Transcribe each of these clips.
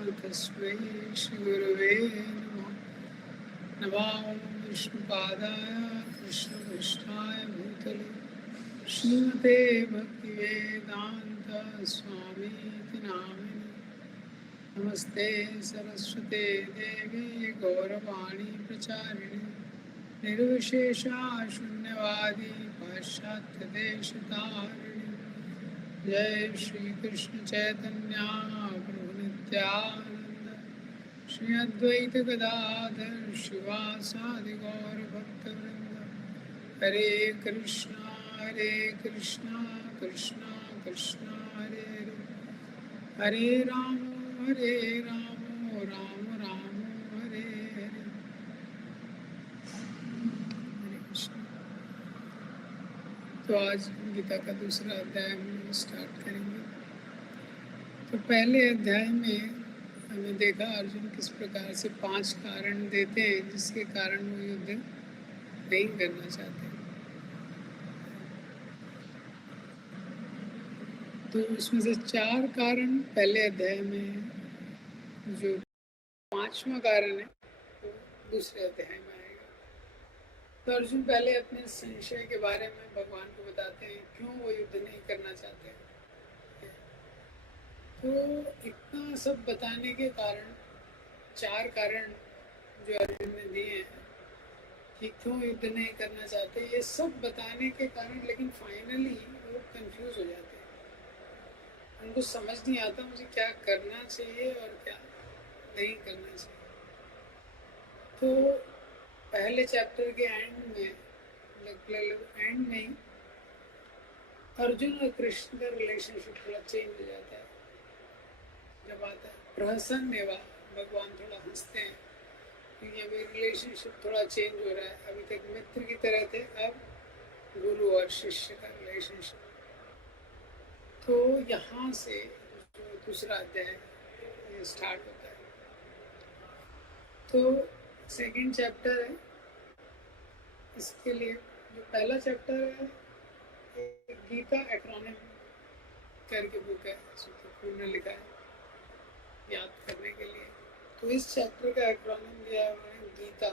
तस्मै श्रीगुरवे नमः। नमो विष्णुपादाय कृष्णपृष्ठाय भूतले श्रीमते भक्तिवेदान्त स्वामीति नामिने। नमस्ते सरस्वते देवी गौरवाणी प्रचारिणे निर्विशेषा शून्यवादी पाश्चात्यदेशतारिणे। जय श्री कृष्ण चैतन्य प्रभु नित्यानंद श्री अद्वैत गदाधर शिवासादि गौर भक्तवृंद। हरे कृष्णा कृष्णा कृष्णा हरे हरे, हरे राम राम राम हरे हरे। हरे कृष्ण। तो आज गीता का दूसरा अध्याय हम स्टार्ट करेंगे। तो पहले अध्याय में हमने देखा अर्जुन किस प्रकार से 5 कारण देते हैं जिसके कारण वो युद्ध नहीं करना चाहते। तो उसमें से 4 कारण पहले अध्याय में है, जो 5वां कारण है वो दूसरे अध्याय में आएगा। तो अर्जुन पहले अपने संशय के बारे में भगवान को बताते हैं क्यों वो युद्ध नहीं करना चाहते हैं। तो इतना सब बताने के कारण 4 कारण जो अर्जुन ने दिए हैं कि क्यों युद्ध नहीं करना चाहते, ये सब बताने के कारण लेकिन फाइनली वो कंफ्यूज हो जाते हैं। उनको समझ नहीं आता मुझे क्या करना चाहिए और क्या नहीं करना चाहिए। तो पहले चैप्टर के एंड में एंड में अर्जुन और कृष्ण का रिलेशनशिप थोड़ा चेंज हो जाता है। जब आता है प्रहसन एवा, भगवान थोड़ा हंसते हैं क्योंकि अभी रिलेशनशिप थोड़ा चेंज हो रहा है। अभी तक मित्र की तरह थे, अब गुरु और शिष्य का रिलेशनशिप। तो यहाँ से जो दूसरा अध्याय स्टार्ट होता है। तो सेकंड चैप्टर है, इसके लिए जो पहला चैप्टर है गीता एक्रोनिम करके बुक है, ने लिखा है याद करने के लिए। तो इस चैप्टर का एक्रोनिम दिया है उन्होंने गीता,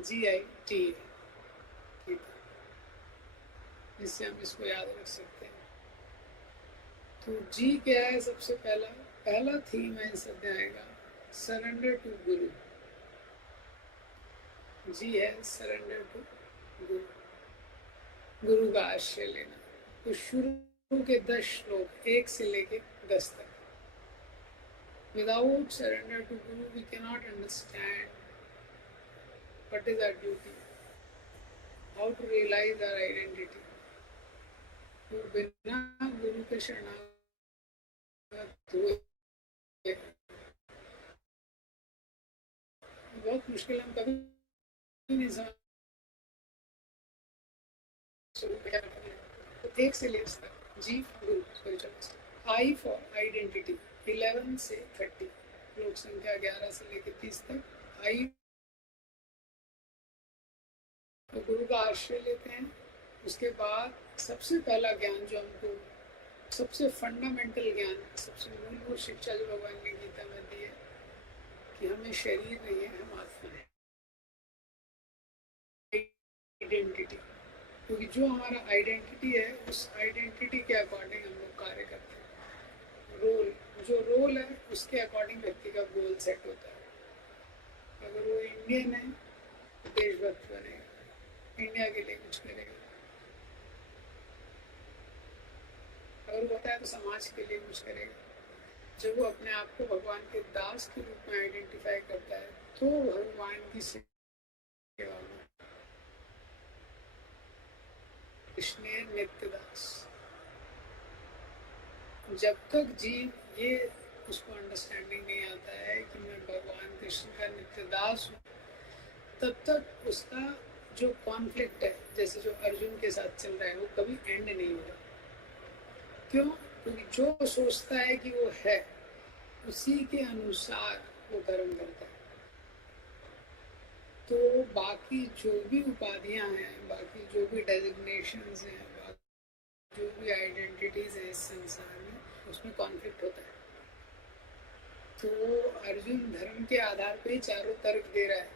GITA, गीता, जिससे हम इसको याद रख सकते हैं। तो जी क्या है? सबसे पहला थीम है इस अध्याय का सरेंडर टू गुरु। जी है सरेंडर टू गुरु, गुरु का आश्रय लेना। तो शुरू के 10 श्लोक 1 से लेके 10 तक। Without surrender to Guru, we cannot understand what is our duty, how to realize our identity. तो बिना गुरु के शरणागत हुए बहुत मुश्किल, हम कभी नहीं समझ। तो 1 से लेकर तक जी गुरु स्पिरिचुअल, I फॉर आइडेंटिटी 11 से 30, श्लोक संख्या 11 से लेकर 30 तक I। तो गुरु का आश्रय लेते हैं। उसके बाद सबसे पहला ज्ञान जो हमको, सबसे फंडामेंटल ज्ञान, सबसे मूलभूत शिक्षा जो भगवान ने गीता में दी है कि हमें शरीर नहीं है, हम आत्मा है। आइडेंटिटी, क्योंकि जो हमारा आइडेंटिटी है उस आइडेंटिटी के अकॉर्डिंग हम लोग कार्य करते हैं। रोल, जो रोल है उसके अकॉर्डिंग व्यक्ति का गोल सेट होता है। अगर वो इंडियन है तो देशभक्त बनेगा, इंडिया के लिए कुछ करेगा। अगर वो होता है तो समाज के लिए कुछ करेगा। जब वो अपने आप को भगवान के दास के रूप में आइडेंटिफाई करता है तो भगवान की सेवा में कृष्ण नित्य दास। जब तक जीव ये उसको अंडरस्टैंडिंग नहीं आता है कि मैं भगवान कृष्ण का नित्य दास हूँ, तब तक उसका जो कॉन्फ्लिक्ट है, जैसे जो अर्जुन के साथ चल रहा है, वो कभी एंड नहीं होगा। क्यों? क्योंकि जो सोचता है कि वो है उसी के अनुसार वो कर्म करता है। तो बाकी जो भी उपाधियां हैं, बाकी जो भी डेजिग्नेशंस हैं, जो भी आइडेंटिटीज हैं इस संसार में, उसमें कॉन्फ्लिक्ट होता है। तो अर्जुन धर्म के आधार पे ही चारों तर्क दे रहा है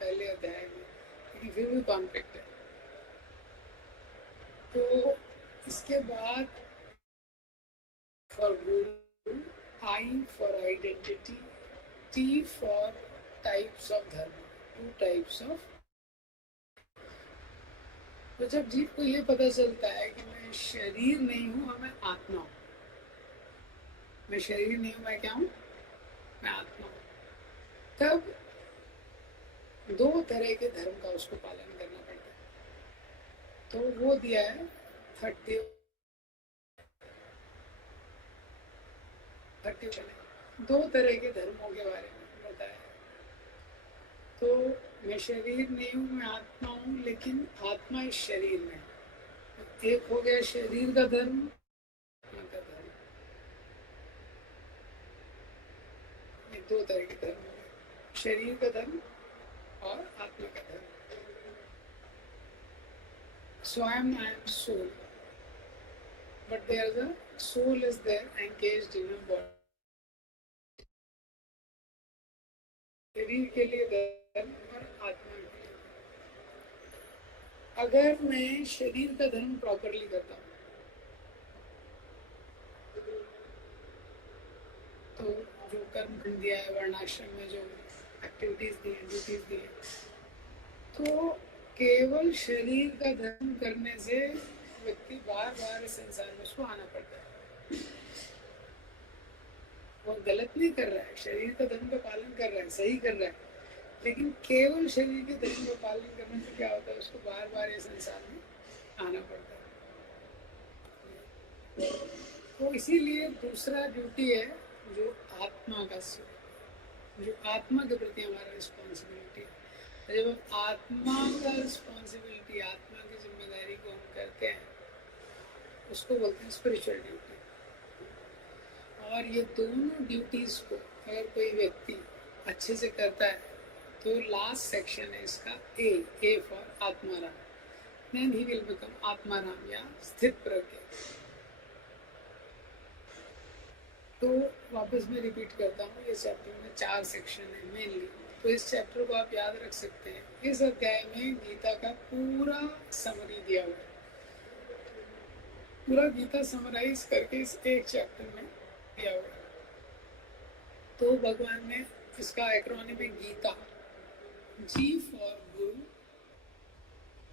पहले अध्याय में, लेकिन फिर भी कॉन्फ्लिक्ट है। तो इसके बाद for guru, I for identity, T for types of dharma, 2 types of. तो जब जीव को ये पता चलता है कि मैं शरीर नहीं हूँ और मैं आत्मा हूँ, मैं शरीर नहीं हूँ, मैं क्या हूँ, मैं आत्मा हूँ, तब 2 तरह के धर्म का उसको पालन करना पड़ता है। तो वो दिया है 30 2 तरह के धर्मों के बारे में बताया। तो मैं शरीर नहीं हूँ, मैं आत्मा हूँ, लेकिन आत्मा इस शरीर में। एक हो गया शरीर का धर्म, आत्मा का धर्म। ये 2 तरह के धर्म हो गए, शरीर का धर्म और आत्मा का धर्म। So I am soul, but the soul is there engaged in a body. शरीर के लिए धर्म और आत्मा के लिए। अगर मैं शरीर का धर्म प्रॉपरली करता हूँ तो जो कर्म दिया है, वर्णाश्रम में जो एक्टिविटीज दी है, ड्यूटीज दी है, तो केवल शरीर का धर्म करने से व्यक्ति बार बार इस संसार में उसको आना पड़ता है। वो गलत नहीं कर रहा है, शरीर का धर्म का पालन कर रहा है, सही कर रहा है, लेकिन केवल शरीर के धर्म का पालन करने से क्या होता है, उसको बार बार इस संसार में आना पड़ता है। तो इसीलिए दूसरा ड्यूटी है जो आत्मा का, जो आत्मा के प्रति हमारा रिस्पॉन्सिबिलिटी है। जब आत्मा का रिस्पॉन्सिबिलिटी, आत्मा की जिम्मेदारी को हम करते हैं, उसको बोलते हैं स्पिरिचुअल ड्यूटी। और ये दोनों ड्यूटीज को अगर कोई व्यक्ति अच्छे से करता है तो लास्ट सेक्शन है इसका A for Atmaram, then he will become Atmaram या स्थित प्रज्ञ। तो वापस मैं रिपीट करता हूँ, ये चैप्टर में 4 सेक्शन है मेनली, तो इस चैप्टर को आप याद रख सकते हैं। इस अध्याय में गीता का पूरा समरी दिया हुआ है, पूरा गीता समराइज करके इस एक चैप्टर में दिया हुआ है। तो भगवान ने इसका एक्रोनिम है गीता, जी फॉर गुरु।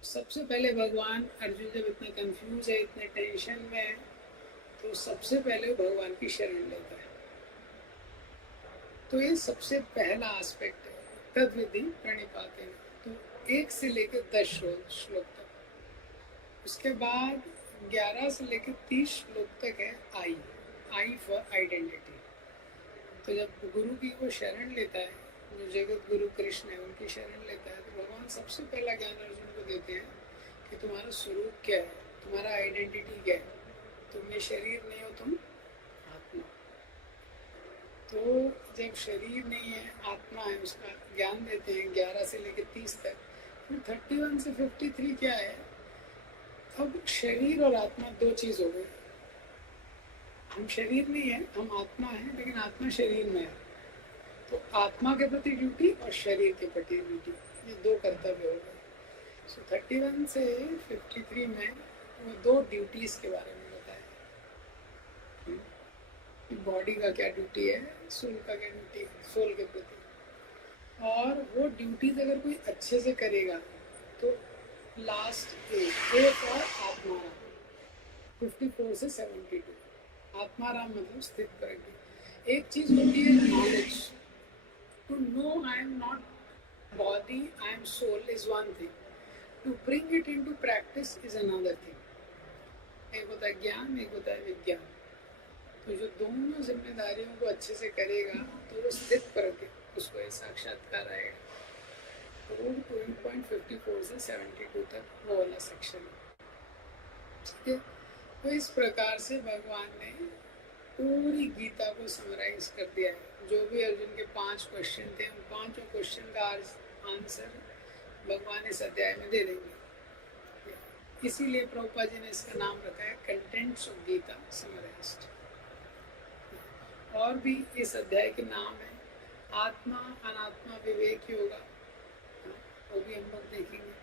सबसे पहले भगवान, अर्जुन जब इतना कंफ्यूज है, इतने टेंशन में है, तो सबसे पहले भगवान की शरण लेता है। तो ये सबसे पहला एस्पेक्ट है, तद्विधि प्रणिपाते। तो 1 से लेकर 10 श्लोक तक। उसके बाद 11 से लेकर 30 श्लोक तक है आई फॉर आइडेंटिटी। तो जब गुरु की वो शरण लेता है, जो जगत गुरु कृष्ण है, उनकी शरण लेता है, तो भगवान सबसे पहला ज्ञान अर्जुन को देते हैं कि तुम्हारा स्वरूप क्या है, तुम्हारा आइडेंटिटी क्या है, तुम ये शरीर नहीं हो, तुम आत्मा। तो जब शरीर नहीं है, आत्मा है, उसका ज्ञान देते हैं 11 से लेकर 30 तक। फिर 31 से 53 क्या है, अब शरीर और आत्मा 2 चीज हो गई। हम शरीर नहीं है, हम आत्मा है, लेकिन आत्मा शरीर में है। तो आत्मा के प्रति ड्यूटी और शरीर के प्रति ड्यूटी, ये 2 कर्तव्य हो गए। सो 31 से 53 में वो 2 ड्यूटीज के बारे में बताया। बॉडी का क्या ड्यूटी है, सोल का क्या ड्यूटी है, सोल के प्रति। और वो ड्यूटीज अगर कोई अच्छे से करेगा तो लास्ट ए फॉर आत्माराम, 54 से 72। आत्माराम मतलब स्थित करेंगे। एक चीज होती है knowledge, to know I am not body, I am soul is one thing, to bring it into practice is another thing. एक होता है ज्ञान, एक होता है विज्ञान। तो जो दोनों जिम्मेदारियों को अच्छे से करेगा तो वो स्थित करके उसको ये साक्षात्कार आएगा। तो वो 2.54 से 72 तक वो वाला सेक्शन है, ठीक है। तो इस प्रकार से भगवान ने पूरी गीता को समराइज कर दिया है। जो भी अर्जुन के 5 क्वेश्चन थे, उन 5 क्वेश्चन का आंसर भगवान इस अध्याय में दे देंगे। इसीलिए प्रभुपाद जी ने इसका नाम रखा है कंटेंट्स ऑफ गीता समराइज्ड। और भी इस अध्याय के नाम है आत्मा अनात्मा विवेक योगा, वो भी हम लोग देखेंगे।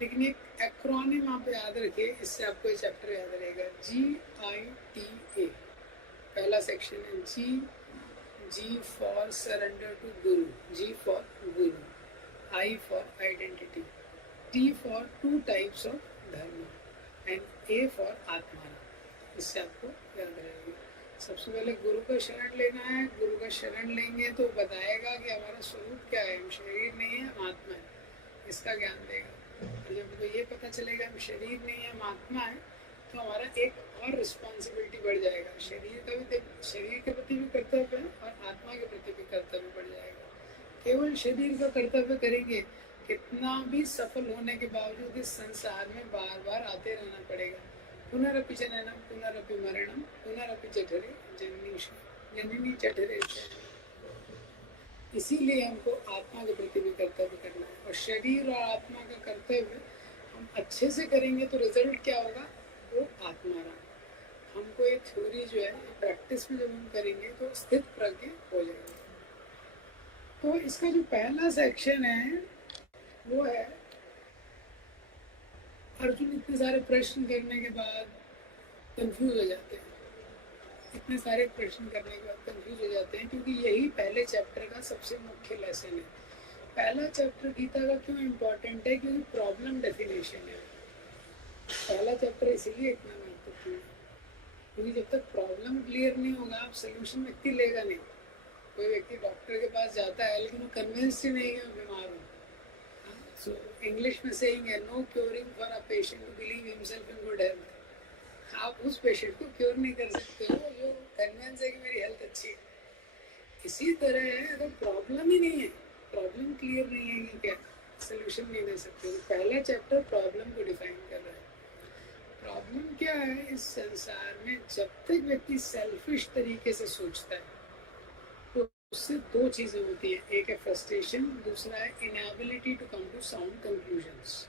लेकिन एक एक्रोनिम आप याद रखिए, इससे आपको ये चैप्टर याद रहेगा। GITA पहला सेक्शन है। G for surrender to Guru, G for Guru, I for identity, T for two types of धर्म एंड A फॉर आत्मा। इससे आपको याद रहेगा। सबसे पहले गुरु का शरण लेना है। गुरु का शरण लेंगे तो बताएगा कि हमारा स्वरूप क्या है, हम शरीर नहीं है, हम आत्मा है, इसका ज्ञान देगा। और जब हमको ये पता चलेगा हम शरीर नहीं है, हम आत्मा है, तो हमारा एक और रिस्पॉन्सिबिलिटी बढ़ जाएगा। शरीर के प्रति भी कर्तव्य है और आत्मा के प्रति भी कर्तव्य बढ़ जाएगा। केवल शरीर का कर्तव्य करेंगे, कितना भी सफल होने के बावजूद इस संसार में बार बार आते रहना पड़ेगा। पुनरपि जननम पुनरपि मरणम पुनरपि जठरे जननी जठरे। इसीलिए हमको आत्मा के प्रति भी कर्तव्य करना है। और शरीर और आत्मा का कर्तव्य हम अच्छे से करेंगे तो रिजल्ट क्या होगा, वो आत्मा राम। हमको ये थ्योरी जो है प्रैक्टिस में जब हम करेंगे तो स्थित प्रज्ञ हो जाएगा। तो इसका जो पहला सेक्शन है वो है, अर्जुन इतने सारे प्रश्न करने के बाद कंफ्यूज हो जाते हैं। इतने सारे प्रश्न करने के बाद कंफ्यूज हो जाते हैं, क्योंकि यही पहले चैप्टर का सबसे मुख्य लेसन है। पहला चैप्टर गीता का क्यों इम्पोर्टेंट है, क्योंकि प्रॉब्लम डेफिनेशन है। पहला चैप्टर इसीलिए इतना महत्वपूर्ण है, क्योंकि जब तक प्रॉब्लम क्लियर नहीं होगा आप सोल्यूशन व्यक्ति लेगा नहीं। कोई व्यक्ति डॉक्टर के पास जाता है लेकिन वो कन्विंस ही नहीं है बीमार हूँ। सो इंग्लिश में सेइंग है, no curing for a patient to believe himself in good health. आप उस पेशेंट को क्योर नहीं कर सकते हो जो कन्विंस है कि मेरी हेल्थ अच्छी है। इसी तरह है, अगर प्रॉब्लम ही नहीं है, प्रॉब्लम क्लियर नहीं है कि क्या सोल्यूशन नहीं दे सकते। तो पहला चैप्टर प्रॉब्लम को डिफाइन कर रहा है। प्रॉब्लम क्या है इस संसार में, जब तक व्यक्ति सेल्फिश तरीके से सोचता है तो उससे दो चीजें होती है, एक है फ्रस्ट्रेशन, दूसरा है inability to come to sound conclusions.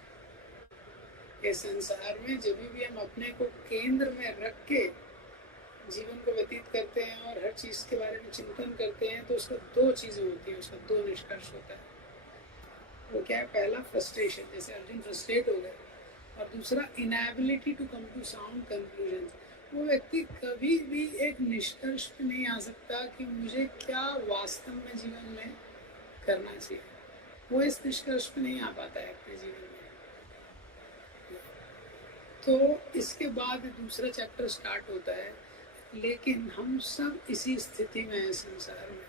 इस संसार में जब भी हम अपने को केंद्र में रख के जीवन को व्यतीत करते हैं और हर चीज के बारे में चिंतन करते हैं तो उसका दो चीजें होती हैं, उसका दो निष्कर्ष होता है। वो क्या है, पहला फ्रस्ट्रेशन, जैसे अर्जुन फ्रस्ट्रेट हो गए, और दूसरा inability to come to sound conclusions. वो व्यक्ति कभी भी एक निष्कर्ष पे नहीं आ सकता कि मुझे क्या वास्तव में जीवन में करना चाहिए। वो इस निष्कर्ष पे नहीं आ पाता है अपने जीवन में। तो इसके बाद दूसरा चैप्टर स्टार्ट होता है, लेकिन हम सब इसी स्थिति में हैं संसार में।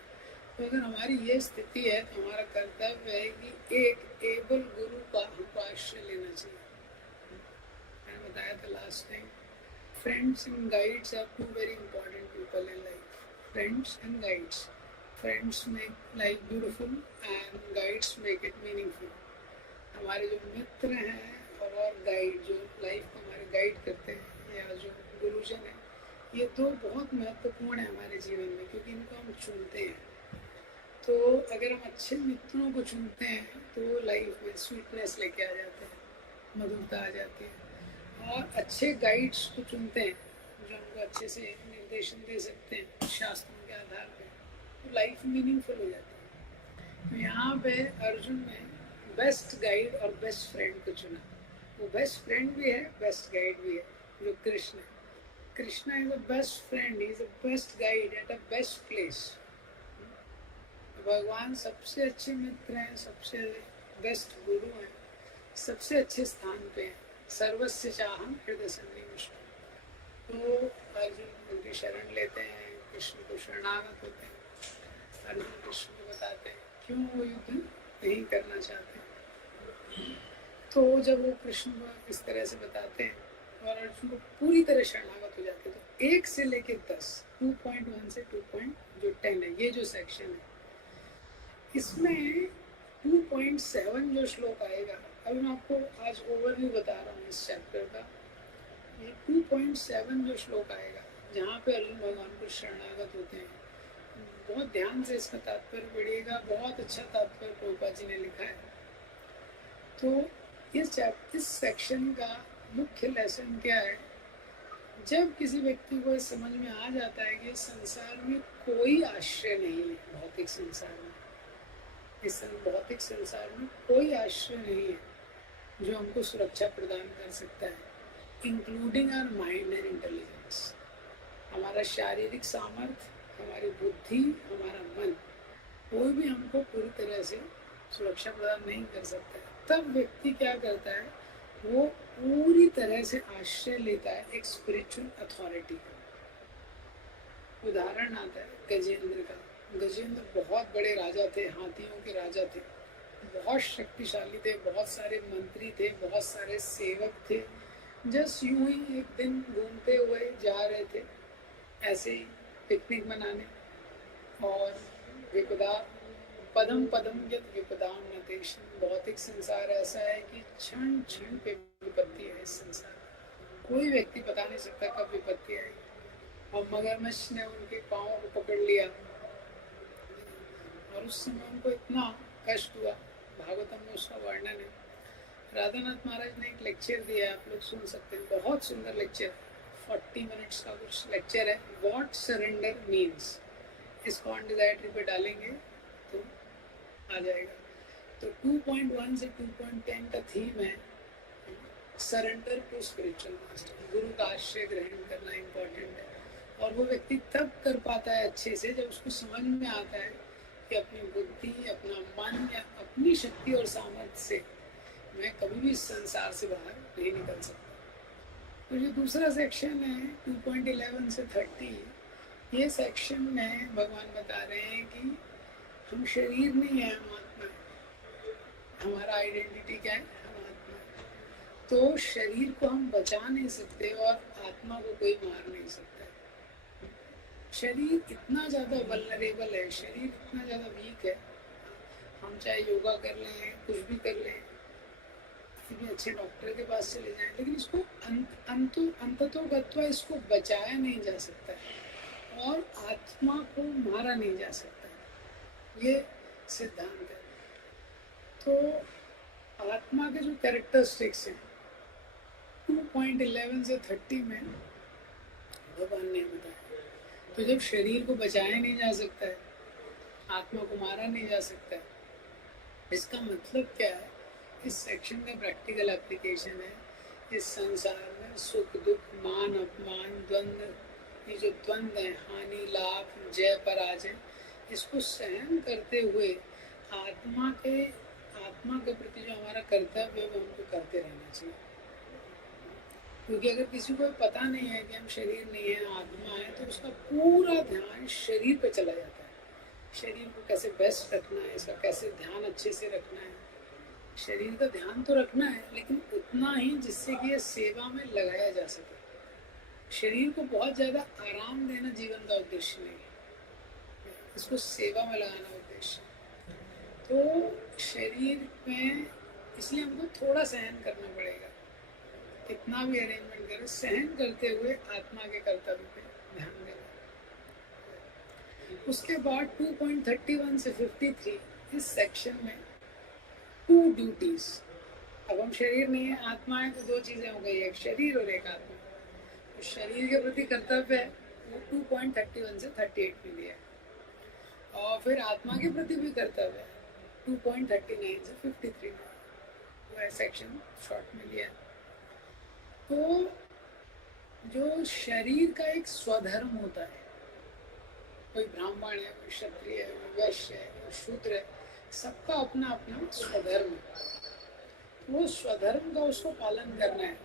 तो अगर हमारी ये स्थिति है तो हमारा कर्तव्य है कि एक एबल गुरु का हमको आश्रय लेना चाहिए। मैंने बताया था last time, friends and guides are two very important people in life. Friends and guides, friends make life beautiful and guides make it meaningful. हमारे जो मित्र हैं और गाइड जो लाइफ को हमारे गाइड करते हैं, या जो गुरुजन है, ये दो बहुत महत्वपूर्ण है हमारे जीवन में, क्योंकि इनको हम चुनते हैं। तो अगर हम अच्छे मित्रों को चुनते हैं तो लाइफ में स्वीटनेस लेके आ जाते हैं, मधुरता आ जाती है। और अच्छे गाइड्स को चुनते हैं जो हमको अच्छे से निर्देशन दे सकते हैं शास्त्रों के आधार पर, तो लाइफ मीनिंगफुल हो जाती है। तो यहाँ पे अर्जुन ने बेस्ट गाइड और बेस्ट फ्रेंड को चुना। वो बेस्ट फ्रेंड भी है, बेस्ट गाइड भी है, जो कृष्ण है। Krishna is the best friend, is the best guide at a best place. भगवान सबसे अच्छे मित्र हैं, सबसे बेस्ट गुरु हैं, सबसे अच्छे स्थान पे हैं। सर्वस्य चाहम हृदय सन्निविष्ट। तो अर्जुन उनकी शरण लेते हैं, कृष्ण को शरणागत होते हैं। अर्जुन कृष्ण को बताते हैं क्यों वो युद्ध नहीं करना चाहते। तो जब वो कृष्ण को इस तरह से बताते हैं और अर्जुन को पूरी तरह शरणागत हो जाते हैं, तो 1 से लेकर 10, 2.1 से 2.10 है ये जो सेक्शन है, इसमें 2.7 जो श्लोक आएगा, अभी मैं आपको आज ओवरव्यू बता रहा हूँ इस चैप्टर का। ये 2.7 जो श्लोक आएगा जहाँ पे अर्जुन भगवान को शरणागत होते हैं, बहुत ध्यान से इसका तात्पर्य पढ़िएगा। बहुत अच्छा तात्पर्य प्रभुपाद जी ने लिखा है। तो इस सेक्शन का मुख्य लेसन क्या है जब किसी व्यक्ति को समझ में आ जाता है कि संसार में कोई आश्रय नहीं है, भौतिक संसार में, इस भौतिक संसार में कोई आश्रय नहीं है जो हमको सुरक्षा प्रदान कर सकता है, including our mind and intelligence. हमारा शारीरिक सामर्थ्य, हमारी बुद्धि, हमारा मन, कोई भी हमको पूरी तरह से सुरक्षा प्रदान नहीं कर सकता है। तब व्यक्ति क्या करता है, वो पूरी तरह से आश्रय लेता है एक स्पिरिचुअल अथॉरिटी का। उदाहरण आता है गजेंद्र का। गजेंद्र बहुत बड़े राजा थे, हाथियों के राजा थे, बहुत शक्तिशाली थे, बहुत सारे मंत्री थे, बहुत सारे सेवक थे। जस्ट यूं ही एक दिन घूमते हुए जा रहे थे, ऐसे ही पिकनिक मनाने, और विपदा पदम पदम यद विपदाम न तेषां। भौतिक संसार ऐसा है कि क्षण क्षण पे विपत्ति है। इस संसार कोई व्यक्ति बता नहीं सकता कब विपत्ति आएगी। और मगरमच्छ ने उनके पाँव को पकड़ लिया और उस समय उनको इतना कष्ट हुआ। भागवतम में उसका वर्णन है। राधानाथ महाराज ने एक लेक्चर दिया, आप लोग सुन सकते हैं, बहुत सुंदर लेक्चर, 40 मिनट्स का कुछ लेक्चर है, व्हाट सरेंडर मीन्स। इसको ऑन डिजायरी पे डालेंगे तो आ जाएगा। तो 2.1 से 2.10 का थीम है सरेंडर टू स्पिरिचुअल मास्टर। गुरु का आश्रय ग्रहण करना इम्पोर्टेंट है, और वो व्यक्ति तब कर पाता है अच्छे से जब उसको समझ में आता है कि अपनी बुद्धि, अपना मन या अपनी शक्ति और सामर्थ्य से मैं कभी भी इस संसार से बाहर नहीं निकल सकता। तो जो दूसरा सेक्शन है 2.11 से 30, ये सेक्शन में भगवान बता रहे हैं कि हम शरीर नहीं है, हम आत्मा है। हमारा आइडेंटिटी क्या है, हम आत्मा है। तो शरीर को हम बचा नहीं सकते और आत्मा को कोई मार नहीं सकता। शरीर इतना ज़्यादा वल्नरेबल है, शरीर इतना ज़्यादा वीक है, हम चाहे योगा कर लें, कुछ भी कर लें, किसी भी अच्छे डॉक्टर के पास चले जाएं, लेकिन इसको अंततोगत्वा इसको बचाया नहीं जा सकता है और आत्मा को मारा नहीं जा सकता। ये सिद्धांत है। तो आत्मा के जो कैरेक्टरिस्टिक्स हैं 2.11 से 30 में भगवान ने बताया। तो जब शरीर को बचाया नहीं जा सकता है, आत्मा को मारा नहीं जा सकता है, इसका मतलब क्या है? इस सेक्शन का प्रैक्टिकल एप्लीकेशन है। इस संसार में सुख दुख, मान अपमान, द्वंद्व, ये जो द्वंद्व है, हानि लाभ, जय पराजय, इसको सहन करते हुए आत्मा के प्रति जो हमारा कर्तव्य है वो हमको करते रहना चाहिए। क्योंकि अगर किसी को पता नहीं है कि हम शरीर नहीं है, आत्मा है, तो उसका पूरा ध्यान शरीर पे चला जाता है। शरीर को कैसे बेस्ट रखना है, इसका कैसे ध्यान अच्छे से रखना है। शरीर का ध्यान तो रखना है, लेकिन उतना ही जिससे कि ये सेवा में लगाया जा सके। शरीर को बहुत ज़्यादा आराम देना जीवन का उद्देश्य नहीं है, इसको सेवा में लगाना उद्देश्य। तो शरीर में इसलिए हमको थोड़ा सहन करना पड़ेगा। कितना भी अरेंजमेंट करें, सहन करते हुए आत्मा के कर्तव्य पे ध्यान देना। उसके बाद 2.31 से 53 इस सेक्शन में 2 ड्यूटीज। अब हम शरीर नहीं है, आत्मा है, तो 2 चीजें हो गई, एक शरीर और एक आत्मा। तो शरीर के प्रति कर्तव्य है वो 2.31 से 38 में दिया है, और फिर आत्मा के प्रति भी कर्तव्य है 2.39 से 53 में, वो सेक्शन शॉर्ट में लिया है। तो जो शरीर का एक स्वधर्म होता है, कोई ब्राह्मण है, कोई क्षत्रिय है, कोई वैश्य है, कोई शूद्र है, सबका अपना अपना स्वधर्म है। वो स्वधर्म का उसको पालन करना है।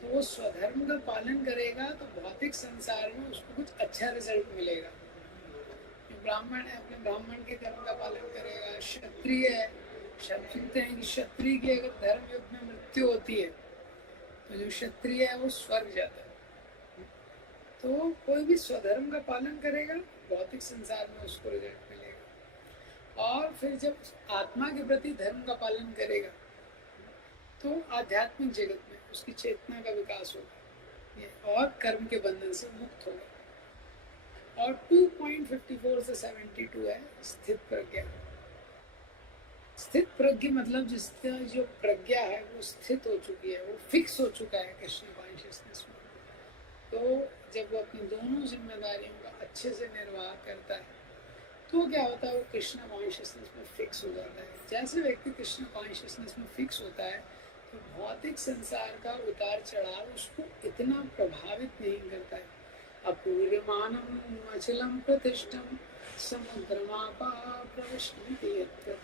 तो वो स्वधर्म का पालन करेगा तो भौतिक संसार में उसको कुछ अच्छा रिजल्ट मिलेगा। ब्राह्मण है, अपने ब्राह्मण के धर्म का पालन करेगा। क्षत्रिय है, सुनते हैं कि क्षत्रिय की अगर धर्म युद्ध में मृत्यु होती है तो जो क्षत्रिय है वो स्वर्ग जाता है। तो कोई भी स्वधर्म का पालन करेगा, भौतिक संसार में उसको रिजल्ट मिलेगा। और फिर जब आत्मा के प्रति धर्म का पालन करेगा तो आध्यात्मिक जगत में उसकी चेतना का विकास होगा और कर्म के बंधन से मुक्त होगा। और 2.54 से 72 है स्थित प्रज्ञा। स्थित प्रज्ञा मतलब जिसका जो प्रज्ञा है वो स्थित हो चुकी है, वो फिक्स हो चुका है कृष्ण कॉन्शियसनेस में। तो जब वो अपनी दोनों जिम्मेदारियों का अच्छे से निर्वाह करता है तो क्या होता है, वो कृष्ण कॉन्शियसनेस में फिक्स हो जाता है। जैसे व्यक्ति कृष्ण कॉन्शियसनेस में फिक्स होता है तो भौतिक संसार का उतार चढ़ाव उसको इतना प्रभावित नहीं करता है। अपूर्यमानम अचलम प्रतिष्ठम समुद्रमापा प्रविशन्ति यत्र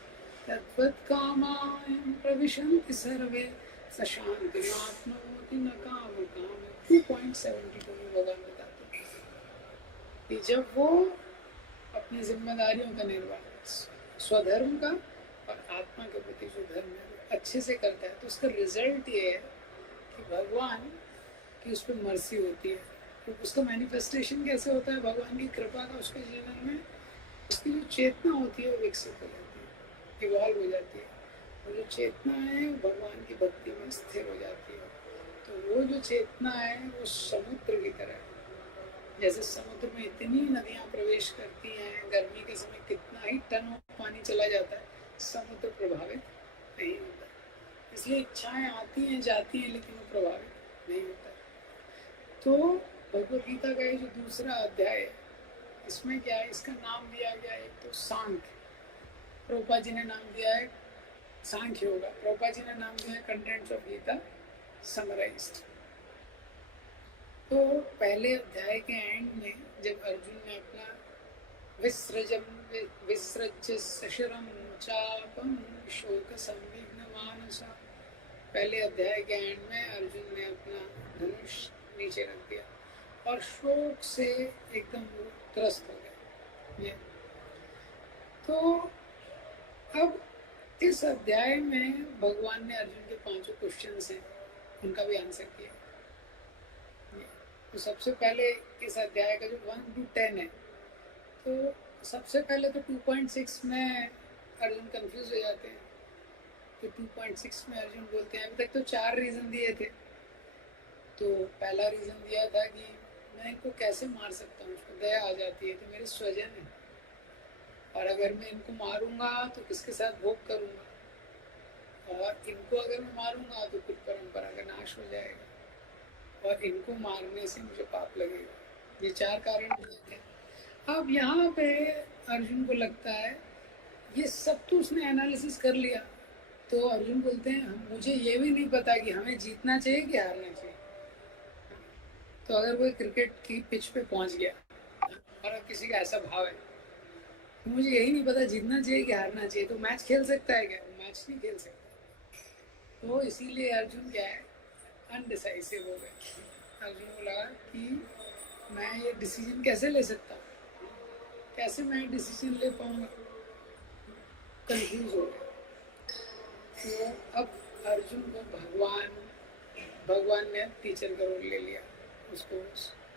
तद्वत् कामायं प्रविशन्ति सर्वे स शान्तिमाप्नोति न कामकाम। 2.72 में भगवान बताते हैं कि जब वो अपनी जिम्मेदारियों का निर्वाह स्वधर्म का और आत्मा के प्रति जो धर्म है वो अच्छे से करता है तो उसका रिजल्ट ये है कि भगवान की उस पर मर्सी होती है। तो उसका मैनिफेस्टेशन कैसे होता है, भगवान की कृपा का उसके जीवन में उसकी जो चेतना होती है वो विकसित हो जाती है, इवॉल्व हो जाती है। और जो चेतना है वो भगवान की भक्ति में स्थिर हो जाती है। तो वो जो चेतना है वो समुद्र की तरह है। जैसे समुद्र में इतनी नदियाँ प्रवेश करती हैं, गर्मी के समय कितना ही टन पानी चला जाता है, समुद्र प्रभावित नहीं होता। इसलिए इच्छाएं आती हैं जाती हैं लेकिन वो प्रभावित नहीं होता। तो भगवद गीता का ये जो दूसरा अध्याय है इसमें क्या है, इसका नाम दिया गया है एक तो सांख्य, प्रभुपाद जी ने नाम दिया है सांख्य योगा, प्रभुपाद जी ने नाम दिया है कंटेंट्स ऑफ गीता समराइज्ड। तो पहले अध्याय के एंड में जब अर्जुन ने अपना विसृज्य सशरम चापम शोक संविघ्न मानसा, पहले अध्याय के एंड में अर्जुन ने अपना धनुष नीचे रख दिया और शोक से एकदम त्रस्त हो गया। ये तो अब इस अध्याय में भगवान ने अर्जुन के 5 क्वेश्चंस हैं उनका भी आंसर किया। तो सबसे पहले इस अध्याय का जो 1 to 10 है, तो सबसे पहले तो 2.6 में अर्जुन कंफ्यूज हो जाते हैं। तो 2.6 में अर्जुन बोलते हैं, अभी तक तो 4 रीज़न दिए थे। तो पहला रीज़न दिया था कि मैं इनको कैसे मार सकता हूँ, उसको दया आ जाती है, तो मेरे स्वजन है और अगर मैं इनको मारूंगा तो किसके साथ भोग करूँगा, और इनको अगर मैं मारूंगा तो कुछ परंपरा का नाश हो जाएगा और इनको मारने से मुझे पाप लगेगा। ये 4 कारण दिए थे। अब यहाँ पे अर्जुन को लगता है ये सब तो उसने एनालिसिस कर लिया, तो अर्जुन बोलते हैं मुझे ये भी नहीं पता कि हमें जीतना चाहिए कि हारना चाहिए। तो अगर कोई क्रिकेट की पिच पे पहुंच गया और अब किसी का ऐसा भाव है तो मुझे यही नहीं पता जीतना चाहिए कि हारना चाहिए, तो मैच खेल सकता है क्या? मैच नहीं खेल सकता। तो इसीलिए अर्जुन क्या है, अनडिसाइसिव हो गए। अर्जुन को लगा कि मैं ये डिसीजन कैसे ले सकता हूँ, कैसे मैं डिसीजन ले पाऊंगा, कंफ्यूज हो गया। तो अब अर्जुन को भगवान ने टीचर का रोल ले लिया, उसको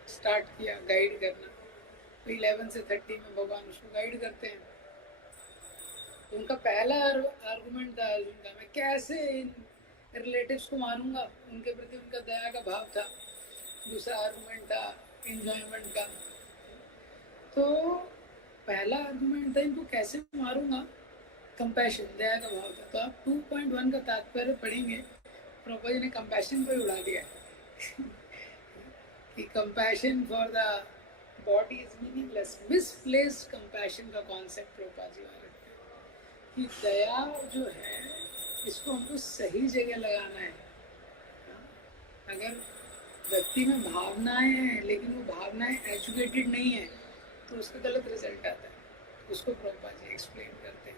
स्टार्ट किया गाइड करना। तो 11 से 30 में भगवान उसको गाइड करते हैं। तो उनका पहला आर्गुमेंट था अर्जुन का, मैं कैसे इन रिलेटिव्स को मारूंगा, उनके प्रति उनका दया का भाव था। दूसरा आर्गुमेंट था एंजॉयमेंट का। तो पहला आर्गुमेंट था इनको कैसे मारूंगा, कंपैशन, दया का भाव था। तो आप 2.1 का तात्पर्य पढ़ेंगे, प्रभुपाद जी ने कंपैशन को ही उड़ा दिया कि compassion for the body is meaningless. Misplaced compassion का कॉन्सेप्ट प्रभुपाद जी वहाँ रखते हैं कि दया जो है इसको हमको सही जगह लगाना है। अगर व्यक्ति में भावनाएं हैं लेकिन वो भावनाएं एजुकेटेड नहीं है तो उसका गलत रिजल्ट आता है। उसको प्रभुपाद जी एक्सप्लेन करते हैं।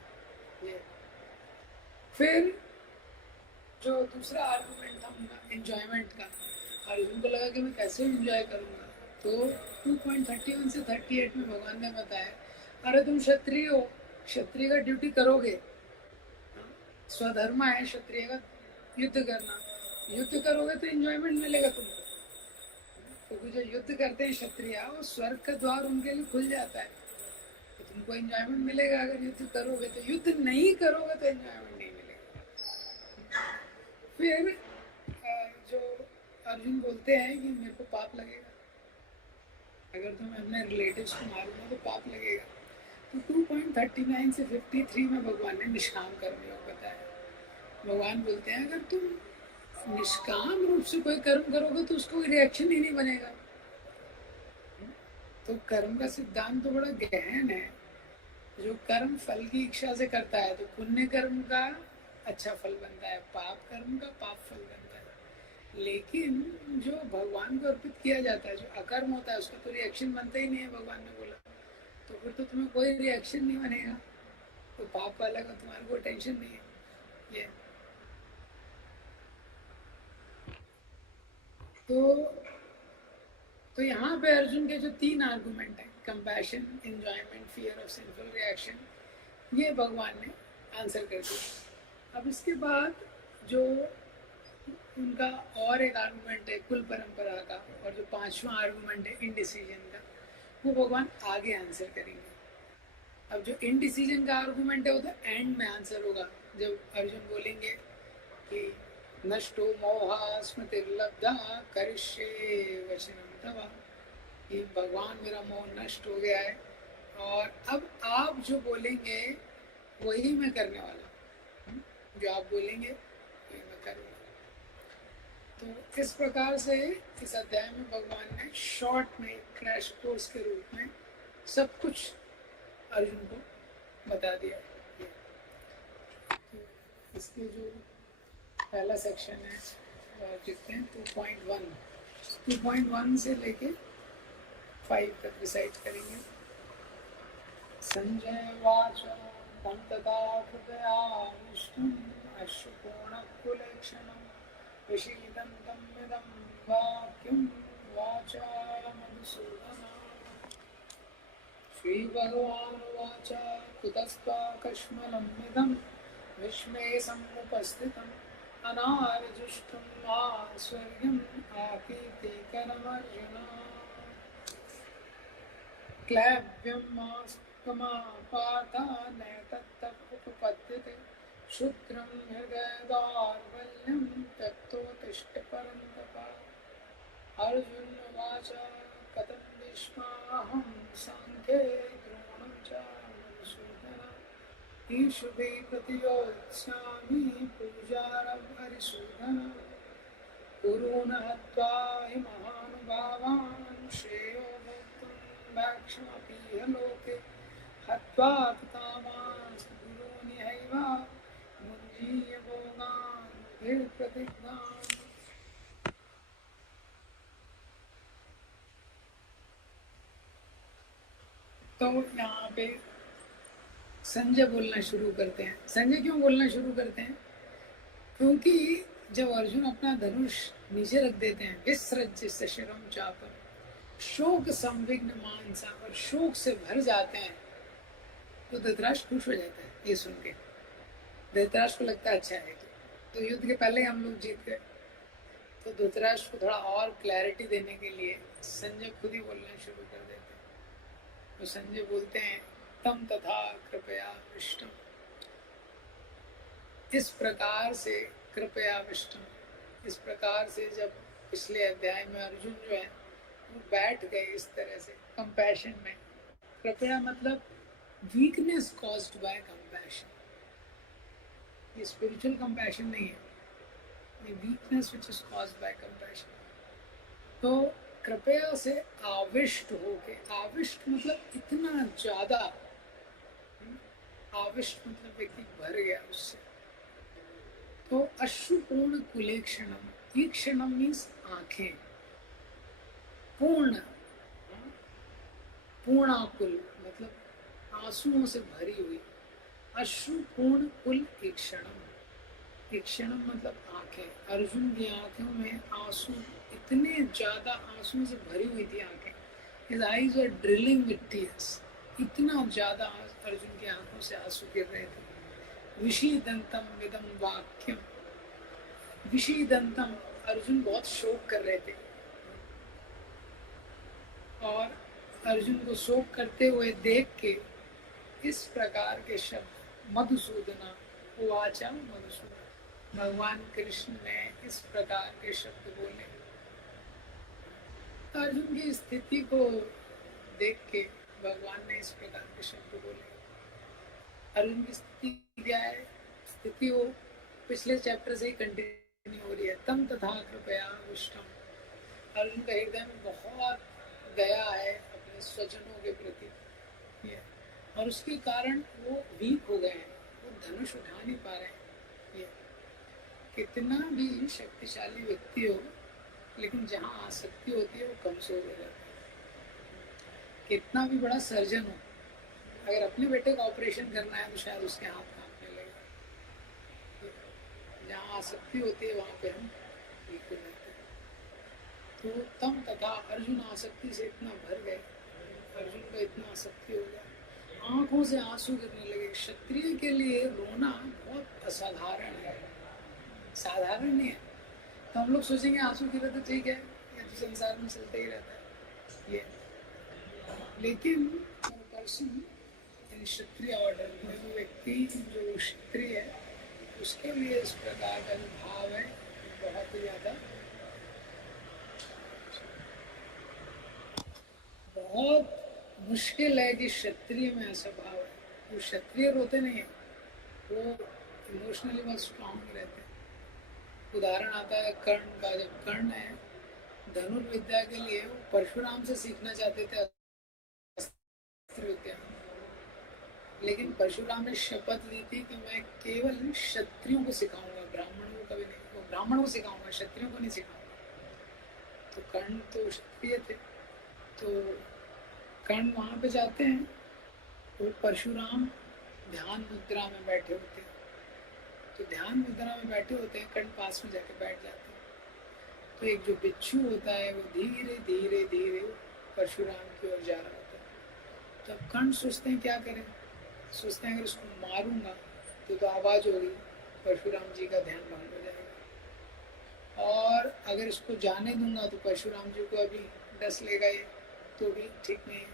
ये फिर जो दूसरा आर्गुमेंट था उनका एंजॉयमेंट का, अर्जुन को लगा कि मैं कैसे एंजॉय करूँगा। तो 2.31 से 38 में भगवान ने बताया, अरे तुम क्षत्रिय हो, क्षत्रिय का ड्यूटी करोगे, स्वधर्म है क्षत्रिय का युद्ध करना, युद्ध करोगे तो एंजॉयमेंट मिलेगा तुमको। क्योंकि जो युद्ध करते हैं क्षत्रिय, वो स्वर्ग का द्वार उनके लिए खुल जाता है, तो तुमको एंजॉयमेंट मिलेगा अगर युद्ध करोगे। तो युद्ध नहीं करोगे तो एंजॉयमेंट नहीं मिलेगा। फिर जो अर्जुन बोलते हैं कि मेरे को पाप लगेगा, अगर तो मैं अपने रिलेटिव्स को मारूंगा तो पाप लगेगा। तो 2.39 से 53 में भगवान ने निष्काम कर्मयोग बताया। भगवान बोलते हैं अगर तुम निष्काम रूप से कोई कर्म करोगे तो उसको कोई रिएक्शन ही नहीं बनेगा, तो कर्म का सिद्धांत तो बड़ा गहन है। जो कर्म फल की इच्छा से करता है तो पुण्य कर्म का अच्छा फल बनता है, पाप कर्म का पाप फल बनता है। लेकिन जो भगवान को अर्पित किया जाता है, जो अकर्म होता है, उसका तो रिएक्शन बनता ही नहीं है, भगवान ने बोला। तो फिर तो तुम्हें कोई रिएक्शन नहीं बनेगा, तो पाप वाला का तुम्हारे को टेंशन नहीं है ये। तो यहाँ पे अर्जुन के जो 3 आर्गुमेंट हैं, compassion, enjoyment, fear of sinful reaction, ये भगवान ने आंसर कर दिया। अब इसके बाद जो उनका और एक आर्गुमेंट है कुल परंपरा का, और जो 5वां आर्गुमेंट है इनडिसीजन का, वो भगवान आगे आंसर करेंगे। अब जो इनडिसीजन का आर्गुमेंट है वो तो एंड में आंसर होगा, जब अर्जुन बोलेंगे कि नष्टो मोहा स्मृतिर्लब्धा करिष्ये वचनम तव, कि भगवान मेरा मोह नष्ट हो गया है और अब आप जो बोलेंगे वही मैं करने वाला हूँ, जो आप बोलेंगे वही मैं करूँगा। तो इस प्रकार से इस अध्याय में भगवान ने शॉर्ट में क्रैश कोर्स के रूप में सब कुछ अर्जुन को बता दिया। तो इसके जो पहला सेक्शन है देखते हैं 2.1 से लेके 5 तक रिसाइट करेंगे। संजय वाच तं तथा कृपयाविष्टम् अश्रुपूर्णकुलेक्षणं विषीदन्तमिदं वाक्यं वाचा मधुसूदनः। श्रीभगवानुवाच कुतस्त्वाकश्मलमिदं विस्मयसमुपस्थितम् अनार्जुष्टं आश्चर्यम् आकीर्तिकरमर्जुन। क्लैव्यं मास्तमापाता नैतत्तमुपपद्यते क्षुद्रं हृदयदार्बल्यं तत्त्वोत्तिष्ठ परन्तप। अर्जुन उवाच कथं भीष्माहं साङ्ख्ये द्रोणं च मधुसूदन ईशुभिः प्रतियोत्स्यामि पूजारं हरिसूदन। गुरून् हत्वा हि महानुभावान् श्रेयो भोक्तुं भैक्षमपीह लोके हत्वा पितामहांश्च गुरूनिहैव मुञ्जीय भोगान् विप्रतिज्ञाम्। तो यहाँ पे संजय बोलना शुरू करते हैं। संजय क्यों बोलना शुरू करते हैं? क्योंकि जब अर्जुन अपना धनुष नीचे रख देते हैं, विसृज्य सशरम चापम, शोक संविघ्न मानसा, और शोक से भर जाते हैं, तो धृतराष्ट्र खुश हो जाता है ये सुन के। धृतराष्ट्र को लगता है अच्छा है तो युद्ध के पहले हम लोग जीत गए। तो धृतराष्ट्र को थोड़ा और क्लैरिटी देने के लिए संजय खुद ही बोलना शुरू कर देते हैं। तो संजय बोलते हैं तम तथा कृपया विष्टम, इस प्रकार से कृपया विष्टम, इस प्रकार से जब पिछले अध्याय में अर्जुन जो है वो बैठ गए इस तरह से कंपैशन में। कृपया मतलब वीकनेस कॉज्ड बाय कंपैशन, ये स्पिरिचुअल कंपैशन नहीं है, ये weakness which is caused by compassion. तो कृपया से आविष्ट होके, आविष्ट मतलब इतना ज्यादा, आविष्ट मतलब व्यक्ति भर गया उससे। तो अश्रुपूर्ण कुलेक्षणम, ये क्षणम मीन्स आंखें, पूर्ण, पूर्णाकुल मतलब आंसुओं से भरी हुई। अश्रुपूर्ण कुल एक क्षणम, एक क्षणम मतलब आंखें। अर्जुन की आंखों में आंसू, इतने ज्यादा आंसुओं से भरी हुई थी आंखें। His eyes were drilling with tears, इतना ज्यादा अर्जुन की आंखों से आंसू गिर रहे थे। विषीदंतम विदम वाक्यम, विषीदंतम, अर्जुन बहुत शोक कर रहे थे, और अर्जुन को शोक करते हुए देख के इस प्रकार के शब्द मधुसूदना उवाचा मधुसूदन, भगवान कृष्ण ने इस प्रकार के शब्द बोले। अर्जुन की स्थिति को देख के भगवान ने इस प्रकार के शब्द बोले। अर्जुन की स्थिति क्या है? स्थिति वो पिछले चैप्टर से ही कंटिन्यू हो रही है। तम तथा कृपया विष्टम, अर्जुन का हृदय में बहुत दया है अपने स्वजनों के प्रति, ये, और उसके कारण वो वीक हो गए हैं, वो धनुष उठा नहीं पा रहे हैं। ये कितना भी शक्तिशाली व्यक्ति हो, लेकिन जहाँ आसक्ति होती है वो कमजोर हो जाता है। कितना भी बड़ा सर्जन हो, अगर अपने बेटे का ऑपरेशन करना है तो शायद उसके हाथ कांपने लगे। जहाँ आसक्ति होती है वहाँ पे हम वीक हो जाते हैं। तो तम तथा अर्जुन आसक्ति से इतना भर गए, अर्जुन का इतना आसक्ति हो गया, आंखों से आंसू गिरने लगे। क्षत्रिय के लिए रोना बहुत असाधारण है, साधारण नहीं है। तो हम लोग सोचेंगे आंसू गिरे तो ठीक है, ये तो संसार में चलते ही रहता है ये, लेकिन पर्सन क्षत्रिय ऑर्डर में वो व्यक्ति जो क्षत्रिय है उसके लिए इस प्रकार का जो भाव है बहुत ही ज़्यादा, बहुत मुश्किल है कि क्षत्रिय में ऐसा भाव है। वो क्षत्रिय रोते नहीं है, वो इमोशनली बहुत स्ट्रांग रहते हैं। उदाहरण आता है कर्ण का। जब कर्ण है धनुर्विद्या के लिए वो परशुराम से सीखना चाहते थे अस्त्र विद्या, लेकिन परशुराम ने शपथ ली थी कि मैं केवल क्षत्रियों को सिखाऊंगा, ब्राह्मणों को कभी नहीं, वो ब्राह्मणों को सिखाऊंगा, क्षत्रियों को नहीं सिखाऊंगा। तो कर्ण तो क्षत्रिय थे, तो कर्ण वहाँ पे जाते हैं तो परशुराम ध्यान मुद्रा में बैठे होते हैं। तो ध्यान मुद्रा में बैठे होते हैं, कर्ण पास में जाके बैठ जाते हैं। तो एक जो बिच्छू होता है वो धीरे धीरे धीरे परशुराम की ओर जा रहा होता है। तो अब कर्ण सोचते हैं क्या करें, सोचते हैं अगर इसको मारूंगा तो आवाज़ होगी, परशुराम जी का ध्यान भंग हो जाएगा, और अगर इसको जाने दूंगा तो परशुराम जी को अभी डस लेगा ये, तो भी ठीक नहीं है।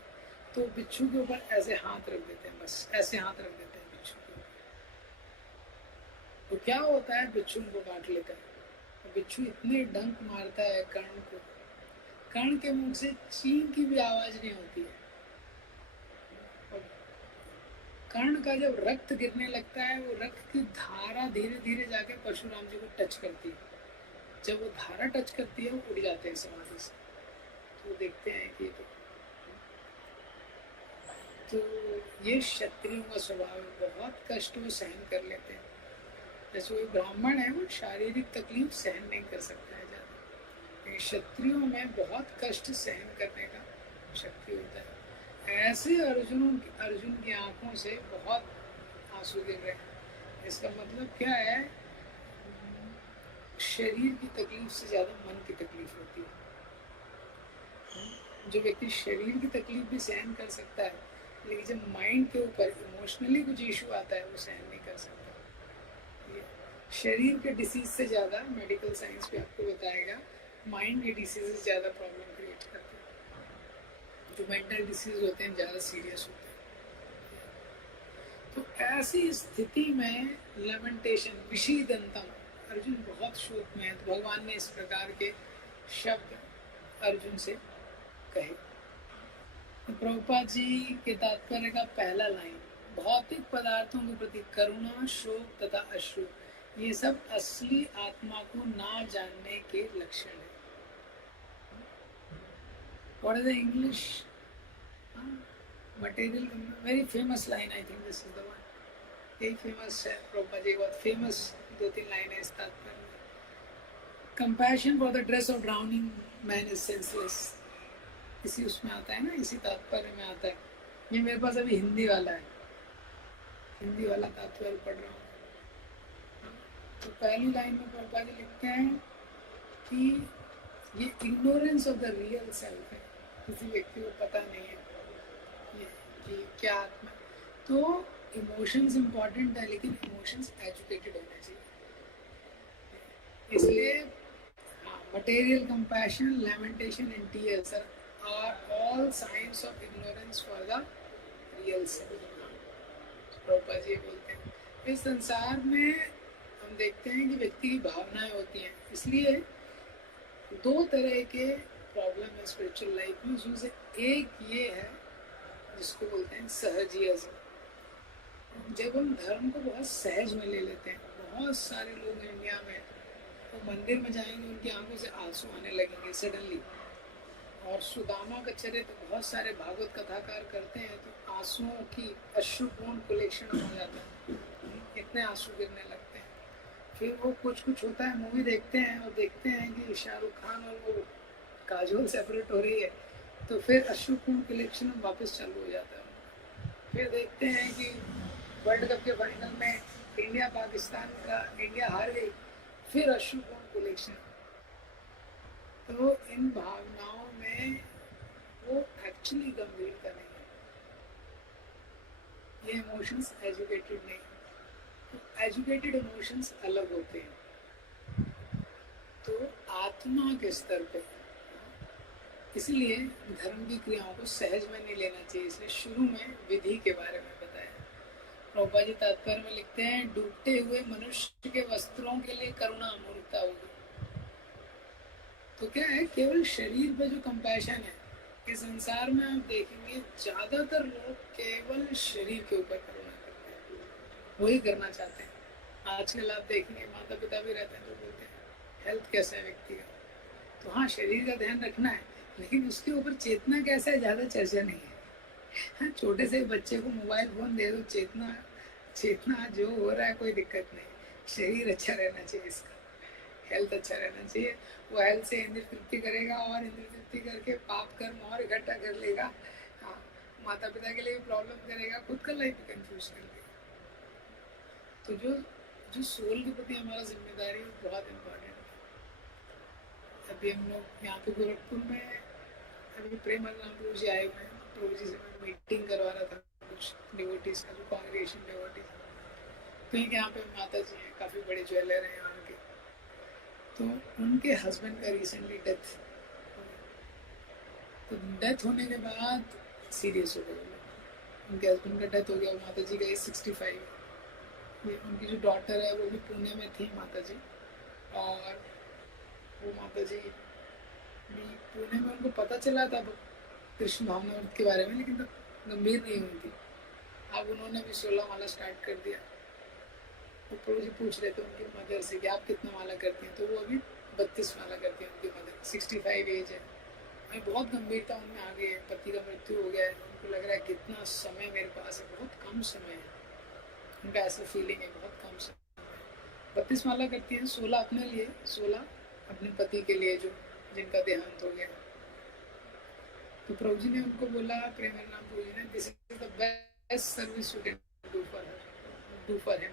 तो बिच्छू के ऊपर ऐसे हाथ रख देते हैं, बस ऐसे हाथ रख देते हैं बिच्छू के ऊपर। तो क्या होता है, बिच्छू उनको काट लेता है। तो बिच्छू इतने डंक मारता है कर्ण को, कर्ण के मुंह से चीं की भी आवाज नहीं होती है। कर्ण का जब रक्त गिरने लगता है, वो रक्त की धारा धीरे धीरे जाके परशुराम जी को टच करती है। जब वो धारा टच करती है वो उड़ जाते हैं समाधि से। तो देखते हैं कि तो ये क्षत्रियों का स्वभाव, बहुत कष्ट वो सहन कर लेते हैं। जैसे कोई ब्राह्मण है वो शारीरिक तकलीफ सहन नहीं कर सकता है ज़्यादा, लेकिन क्षत्रियों में बहुत कष्ट सहन करने का शक्ति होता है। ऐसे अर्जुन की आंखों से बहुत आंसू गिर रहे हैं। इसका मतलब क्या है, शरीर की तकलीफ से ज़्यादा मन की तकलीफ होती है। जो व्यक्ति शरीर की तकलीफ भी सहन कर सकता है, लेकिन जब माइंड के ऊपर इमोशनली कुछ इशू आता है वो सहन नहीं कर सकता। ये शरीर के डिसीज से ज़्यादा, मेडिकल साइंस भी आपको बताएगा, माइंड के डिसीज ज़्यादा प्रॉब्लम क्रिएट करते हैं। जो मेंटल डिसीज होते हैं ज़्यादा सीरियस होते हैं। तो ऐसी स्थिति में लेमेंटेशन, विषीदंतम, अर्जुन बहुत शोक में है। तो भगवान ने इस प्रकार के शब्द अर्जुन से कहे। तो प्रभुपाद जी के तात्पर्य का पहला लाइन, भौतिक पदार्थों के प्रति करुणा, शोक तथा अश्रु, ये सब असली आत्मा को ना जानने के लक्षण है। What is the English? Material, very famous line. I think this is the one. यही फेमस है, प्रभुपाद जी बहुत फेमस 2-3 लाइन है इस तात्पर्य में। Compassion for the dress of drowning man is senseless. इसी उसमें आता है ना, इसी तात्पर्य में आता है। ये मेरे पास अभी हिंदी वाला है, हिंदी वाला तात्पर्य पढ़ रहा हूँ। तो पहली लाइन में प्रभुपाद जी लिखते हैं कि ये ignorance of the real self है, किसी व्यक्ति को पता नहीं है ये कि क्या आत्मा। तो इमोशंस इम्पॉर्टेंट है, लेकिन इमोशंस एजुकेटेड होने चाहिए। इसलिए material compassion, lamentation and tears are all signs of ignorance for the real self. Prabhupada ji बोलते हैं इस संसार में हम देखते हैं कि व्यक्ति की भावनाएं होती हैं। इसलिए 2 तरह के प्रॉब्लम है स्पिरिचुअल लाइफ में, उसमें से एक ये है जिसको बोलते हैं सहजियज्म। जब हम धर्म को बहुत सहज में ले लेते हैं, बहुत सारे लोग इंडिया में वो मंदिर में जाएंगे, उनकी आंखों से आंसू आने लगेंगे सडनली, और सुदामा का चरित्र बहुत सारे भागवत कथाकार करते हैं तो आंसुओं की अश्रुपूर्ण कलेक्शन हो जाता है, इतने आंसू गिरने लगते हैं। फिर वो कुछ होता है, मूवी देखते हैं और देखते हैं कि शाहरुख खान और वो काजोल सेपरेट हो रही है, तो फिर अश्रुपूर्ण कलेक्शन वापस चालू हो जाता है। फिर देखते हैं कि वर्ल्ड कप के फाइनल में इंडिया पाकिस्तान का, इंडिया हार गई, फिर अश्रुपूर्ण कलेक्शन। तो इन भावनाओं में वो एक्चुअली गंभीरता नहीं है, ये इमोशंस एजुकेटेड नहीं। तो एजुकेटेड इमोशंस अलग होते हैं, तो आत्मा के स्तर पे। इसलिए धर्म की क्रियाओं को सहज में नहीं लेना चाहिए, इसलिए शुरू में विधि के बारे में बताया। प्रभुपाद जी तात्पर्य में लिखते हैं, डूबते हुए मनुष्य के वस्त्रों के लिए करुणा अमूर्तता होगी। तो क्या है, केवल शरीर पे जो कंपैशन है, कि संसार में आप देखेंगे ज्यादातर लोग केवल शरीर के ऊपर करुणा करते हैं, वही करना चाहते हैं। आजकल आप देखेंगे माता पिता भी रहते हैं जो बोलते हैं हेल्थ कैसा है व्यक्ति का, तो हाँ शरीर का ध्यान रखना है, लेकिन उसके ऊपर चेतना कैसा है ज्यादा चर्चा नहीं है। हाँ, छोटे से बच्चे को मोबाइल फोन दे दो, चेतना चेतना जो हो रहा है कोई दिक्कत नहीं, शरीर अच्छा रहना चाहिए, इसका हेल्थ अच्छा रहना चाहिए। वो हेल्थ से इंद्र तृप्ति करेगा और इंद्र तृप्ति करके पाप कर्म और इकट्ठा कर लेगा। हाँ, माता पिता के लिए भी प्रॉब्लम करेगा, खुद का लाइफ भी कंफ्यूज कर लेगा। तो जो जो सोल के प्रति हमारा जिम्मेदारी है बहुत इम्पोर्टेंट है। अभी हम लोग यहाँ पे गोरखपुर में अभी प्रेमानंद प्रभु जी आए हुए हैं, प्रभु जी से मैं मीटिंग करवा रहा था कुछ डिवोटीज का, जो कांग्रेगेशन डिवोटीज। तो यहाँ पे माता जी हैं, काफ़ी बड़े ज्वेलर हैं यहाँ के, तो उनके हस्बैंड का रिसेंटली डेथ, तो डेथ होने के बाद सीरियस हो गए। उनके हस्बैंड का डेथ हो गया, माता जी का एज 65। उनकी जो डॉटर है वो भी पुणे में थी माता जी, और वो माता जी भी पुणे में, उनको पता चला था कृष्ण भावनामृत के बारे में, लेकिन तब गंभीर नहीं हुई थी। अब उन्होंने भी 16 माला स्टार्ट कर दिया। तो प्रभु जी पूछ रहे थे उनकी मदर से कि आप कितना माला करती हैं, तो वो अभी 32 माला करती हैं। उनकी मदर 65 एज है, मैं बहुत गंभीरता उनमें आ गई है, पति का मृत्यु हो गया है, उनको लग रहा है कितना समय मेरे पास है, बहुत कम समय है, उनका ऐसा फीलिंग है बहुत कम समय। 32 माला करती हैं, 16 अपने लिए, 16 अपने पति के लिए जो जिनका देहांत हो गया। तो प्रभु जी ने उनको बोला, प्रेमानंद प्रभु जी ने, this is the best service you can do for him,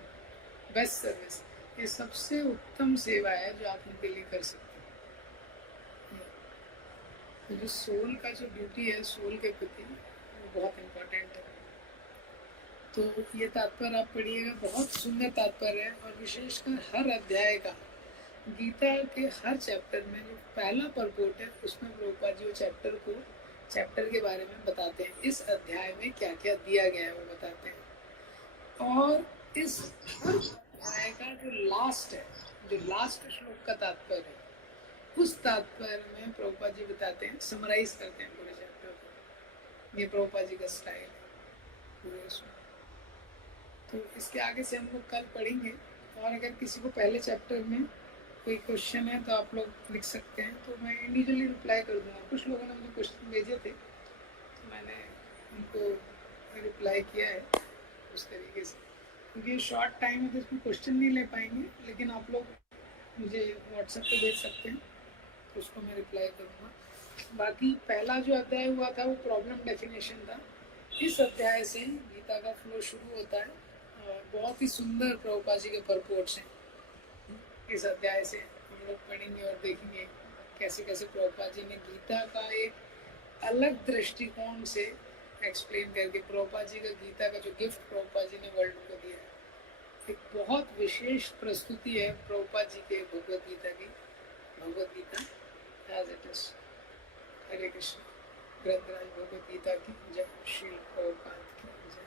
best service, ये सबसे उत्तम सेवा है जो आप उनके लिए कर सकते हैं। तो जो सोल का जो ड्यूटी है सोल के प्रति, वो बहुत इम्पोर्टेंट है। तो ये तात्पर्य आप पढ़िएगा, बहुत सुंदर तात्पर्य है, और विशेषकर हर अध्याय का, गीता के हर चैप्टर में जो पहला परपोर्ट है उसमें प्रभुपाद जी चैप्टर के बारे में बताते हैं, इस अध्याय में क्या क्या दिया गया है वो बताते हैं। और इस हर अध्याय का जो लास्ट है, जो लास्ट श्लोक का तात्पर्य है, उस तात्पर्य में प्रभुपाद जी बताते हैं, समराइज करते हैं पूरे चैप्टर को। ये प्रभुपाद जी का स्टाइल है पूरे उसमें। तो इसके आगे से हम लोग कल पढ़ेंगे, और अगर किसी को पहले चैप्टर में कोई क्वेश्चन है तो आप लोग लिख सकते हैं, तो मैं इंडिविजुअली रिप्लाई कर दूँगा। कुछ लोगों ने मुझे क्वेश्चन भेजे थे, तो मैंने उनको रिप्लाई किया है उस तरीके से, क्योंकि शॉर्ट टाइम है तो इसमें क्वेश्चन नहीं ले पाएंगे, लेकिन आप लोग मुझे व्हाट्सएप पे भेज सकते हैं, तो उसको मैं रिप्लाई करूँगा। बाकी पहला जो अध्याय हुआ था वो प्रॉब्लम डेफिनेशन था। इस अध्याय से गीता का फ्लो शुरू होता है, और बहुत ही सुंदर प्रभुपाद जी के परपोर्ट्स हैं। इस अध्याय से हम लोग पढ़ेंगे और देखेंगे कैसे कैसे प्रभुपाद जी ने गीता का एक अलग दृष्टिकोण से एक्सप्लेन करके, प्रभुपाद जी का गीता का जो गिफ्ट प्रभुपाद जी ने वर्ल्ड को दिया है, एक बहुत विशेष प्रस्तुति है प्रभुपाद जी के भगवद गीता की, Bhagavad Gita as it is. Hare Krishna. ग्रंथराज भगवद गीता की जय, श्री प्रभुपाद की जय।